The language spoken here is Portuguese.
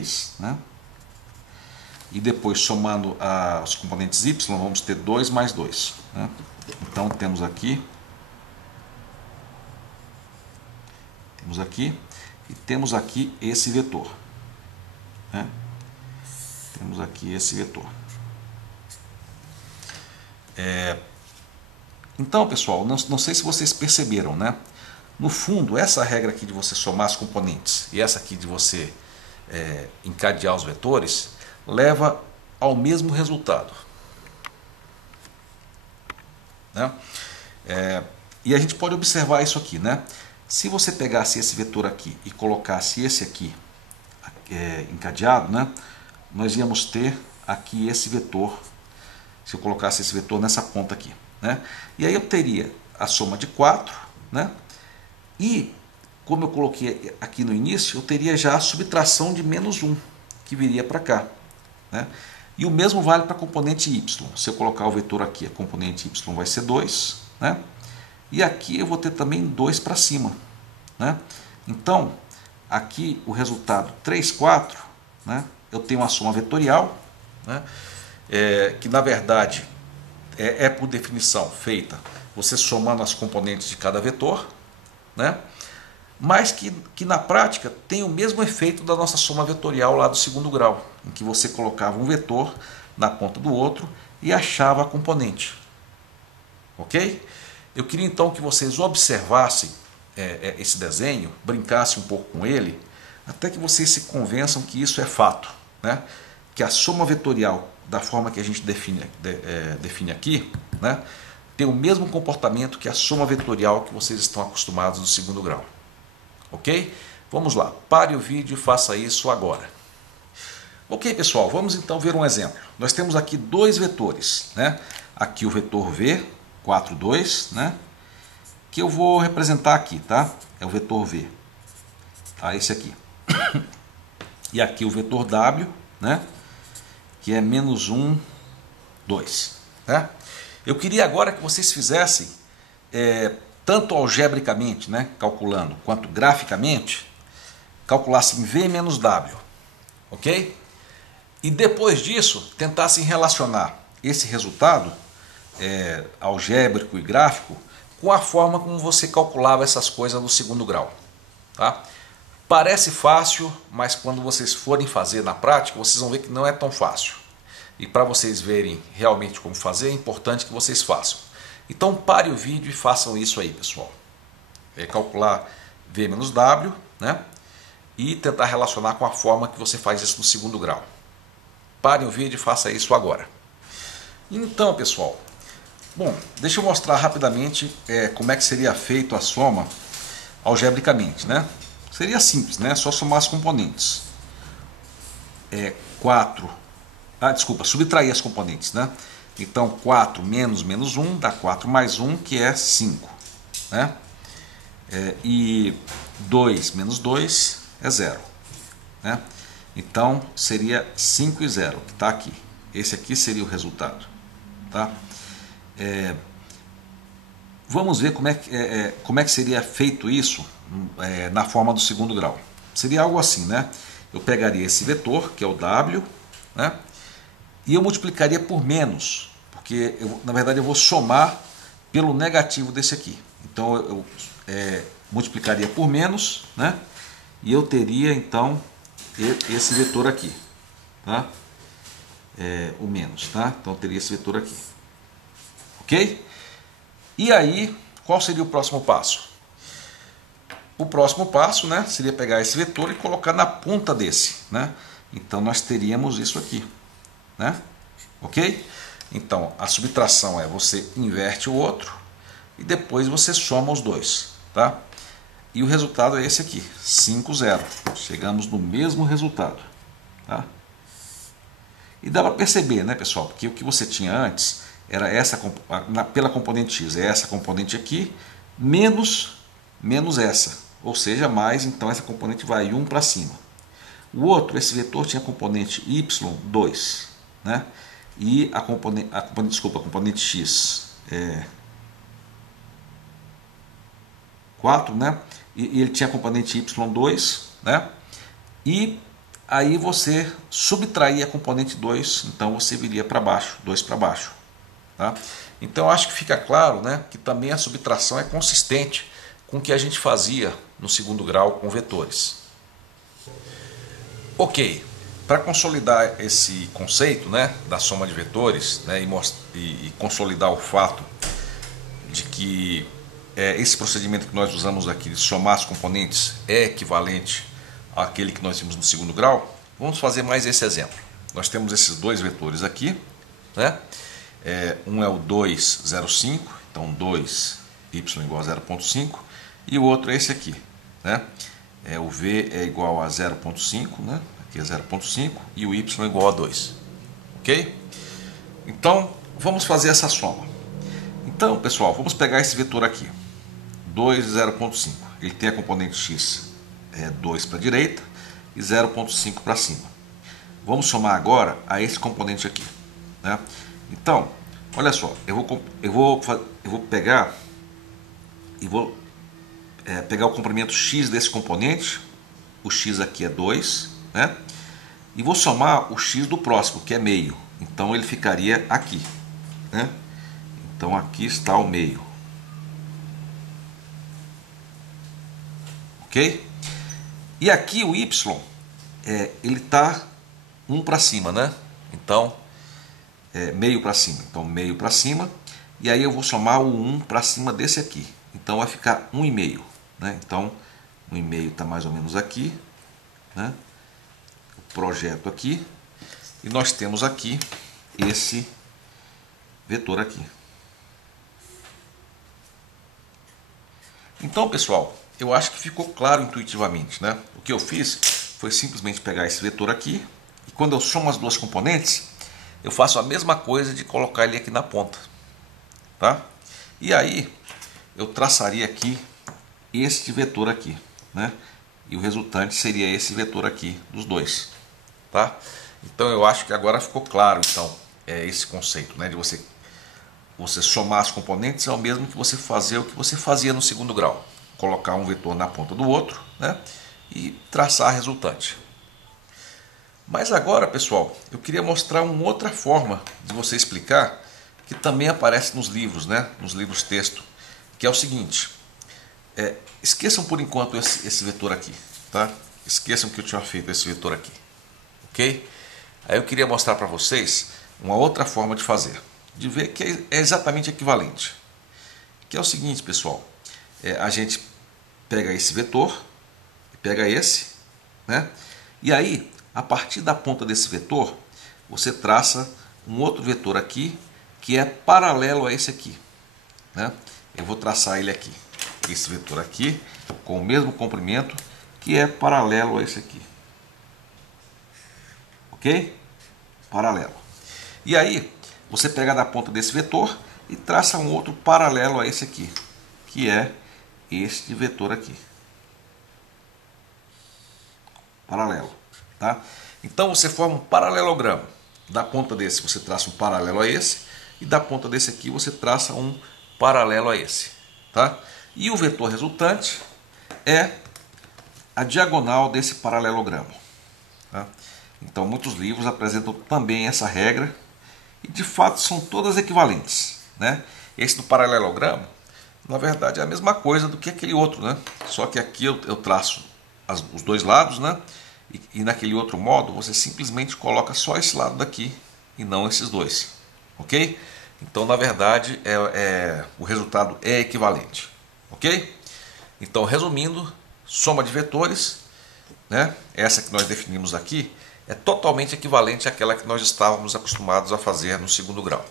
3, né? E depois somando os componentes y, vamos ter 2 mais 2, né? Então temos aqui e temos aqui esse vetor, né? Temos aqui esse vetor. Então, pessoal, não sei se vocês perceberam, né? No fundo, essa regra aqui de você somar os componentes e essa aqui de você encadear os vetores leva ao mesmo resultado, né? E a gente pode observar isso aqui, né? Se você pegasse esse vetor aqui e colocasse esse aqui encadeado, né? Nós íamos ter aqui esse vetor, se eu colocasse esse vetor nessa ponta aqui, né? E aí eu teria a soma de 4, né? E, como eu coloquei aqui no início, eu teria já a subtração de menos 1, que viria para cá, né? E o mesmo vale para a componente y. Se eu colocar o vetor aqui, a componente y vai ser 2, né? E aqui eu vou ter também 2 para cima, né? Então, aqui o resultado 3, 4, né? Eu tenho uma soma vetorial, né? Que na verdade por definição feita você somando as componentes de cada vetor, né? Mas que na prática tem o mesmo efeito da nossa soma vetorial lá do segundo grau, em que você colocava um vetor na ponta do outro e achava a componente. Ok? Eu queria então que vocês observassem esse desenho, brincassem um pouco com ele, até que vocês se convençam que isso é fato, né? Que a soma vetorial, da forma que a gente define aqui, né? Tem o mesmo comportamento que a soma vetorial que vocês estão acostumados no segundo grau. Ok? Vamos lá, pare o vídeo e faça isso agora. Ok, pessoal, vamos então ver um exemplo. Nós temos aqui dois vetores, né? Aqui o vetor V, 4, 2, né? Que eu vou representar aqui, tá? É o vetor V, tá? Esse aqui. E aqui o vetor W, né? Que é menos 1, 2, né? Eu queria agora que vocês fizessem tanto algebricamente, né, calculando, quanto graficamente, calculassem V menos W, ok? E depois disso, tentassem relacionar esse resultado algébrico e gráfico com a forma como você calculava essas coisas no segundo grau, tá? Parece fácil, mas quando vocês forem fazer na prática, vocês vão ver que não é tão fácil. E para vocês verem realmente como fazer, é importante que vocês façam. Então pare o vídeo e façam isso aí, pessoal. Calcular V menos W, né? E tentar relacionar com a forma que você faz isso no segundo grau. Pare o vídeo e faça isso agora. Então, pessoal, bom, deixa eu mostrar rapidamente como é que seria feito a soma algebricamente, né? Seria simples, né? Só somar as componentes. 4, subtrair as componentes, né? Então 4 menos 1 dá 4 mais 1, que é 5, né? E 2 menos 2 é 0, né? Então seria 5 e 0, que está aqui. Esse aqui seria o resultado, tá? Vamos ver como é que seria feito isso na forma do segundo grau. Seria algo assim, né? Eu pegaria esse vetor, que é o W, né? E eu multiplicaria por menos, porque na verdade eu vou somar pelo negativo desse aqui. Então eu multiplicaria por menos, né? E eu teria então esse vetor aqui, tá? O menos, tá? Então eu teria esse vetor aqui, ok? E aí, qual seria o próximo passo? O próximo passo, né, seria pegar esse vetor e colocar na ponta desse, né? Então nós teríamos isso aqui, né? Ok? Então a subtração você inverte o outro e depois você soma os dois, tá? E o resultado é esse aqui, 5, 0. Chegamos no mesmo resultado, tá? E dá para perceber, né, pessoal? Porque o que você tinha antes era pela componente x, é essa componente aqui, menos essa. Ou seja, mais, então essa componente vai 1 para cima. O outro, esse vetor tinha a componente y, 2, né? E a componente x 4, né? E ele tinha a componente y, 2, né? E aí você subtrair a componente 2, então você viria para baixo, 2 para baixo. Tá? Então acho que fica claro, né, que também a subtração é consistente com o que a gente fazia no segundo grau com vetores. Ok, para consolidar esse conceito, né, da soma de vetores, né, e consolidar o fato de que esse procedimento que nós usamos aqui de somar as componentes é equivalente àquele que nós vimos no segundo grau, vamos fazer mais esse exemplo. Nós temos esses dois vetores aqui, né? Um é o 2, 0, 5, então 2y igual a 0,5, e o outro é esse aqui, né? O v é igual a 0,5, né? Aqui é 0,5 e o y é igual a 2, ok? Então vamos fazer essa soma. Então, pessoal, vamos pegar esse vetor aqui, 2 e 0,5. Ele tem a componente x 2 para a direita e 0,5 para cima. Vamos somar agora a esse componente aqui, né? Então, olha só, eu vou pegar e vou pegar o comprimento x desse componente, o x aqui é 2, né? E vou somar o x do próximo, que é meio. Então ele ficaria aqui, né? Então aqui está o meio. Ok? E aqui o y, ele está 1 para cima, né? Então, meio para cima. Então meio para cima. E aí eu vou somar o 1 para cima desse aqui. Então vai ficar 1,5. Né? Então 1,5 está mais ou menos aqui. Né? O projeto aqui. E nós temos aqui esse vetor aqui. Então, pessoal, eu acho que ficou claro intuitivamente, né? O que eu fiz foi simplesmente pegar esse vetor aqui e quando eu somo as duas componentes, eu faço a mesma coisa de colocar ele aqui na ponta, tá? E aí eu traçaria aqui este vetor aqui, né? E o resultante seria esse vetor aqui dos dois, tá? Então eu acho que agora ficou claro, então, esse conceito, né? De você somar as componentes é o mesmo que você fazer o que você fazia no segundo grau. Colocar um vetor na ponta do outro, né? E traçar a resultante. Mas agora, pessoal, eu queria mostrar uma outra forma de você explicar, que também aparece nos livros, né? Nos livros texto, que é o seguinte. Esqueçam por enquanto esse vetor aqui, tá? Esqueçam que eu tinha feito esse vetor aqui, ok? Aí eu queria mostrar para vocês uma outra forma de fazer, de ver que é exatamente equivalente. Que é o seguinte, pessoal, a gente pega esse vetor, pega esse, né? E aí, a partir da ponta desse vetor, você traça um outro vetor aqui, que é paralelo a esse aqui, né? Eu vou traçar ele aqui, esse vetor aqui, com o mesmo comprimento, que é paralelo a esse aqui, ok? Paralelo. E aí, você pega da ponta desse vetor e traça um outro paralelo a esse aqui, que é este vetor aqui. Paralelo, tá? Então você forma um paralelogramo. Da ponta desse você traça um paralelo a esse e da ponta desse aqui você traça um paralelo a esse, tá? E o vetor resultante é a diagonal desse paralelogramo, tá? Então muitos livros apresentam também essa regra e de fato são todas equivalentes, né? Esse do paralelogramo, na verdade, é a mesma coisa do que aquele outro, né? Só que aqui eu traço os dois lados, né? E naquele outro modo você simplesmente coloca só esse lado daqui e não esses dois, ok? Então, na verdade, o resultado é equivalente, ok? Então, resumindo, soma de vetores, né? Essa que nós definimos aqui é totalmente equivalente àquela que nós estávamos acostumados a fazer no segundo grau.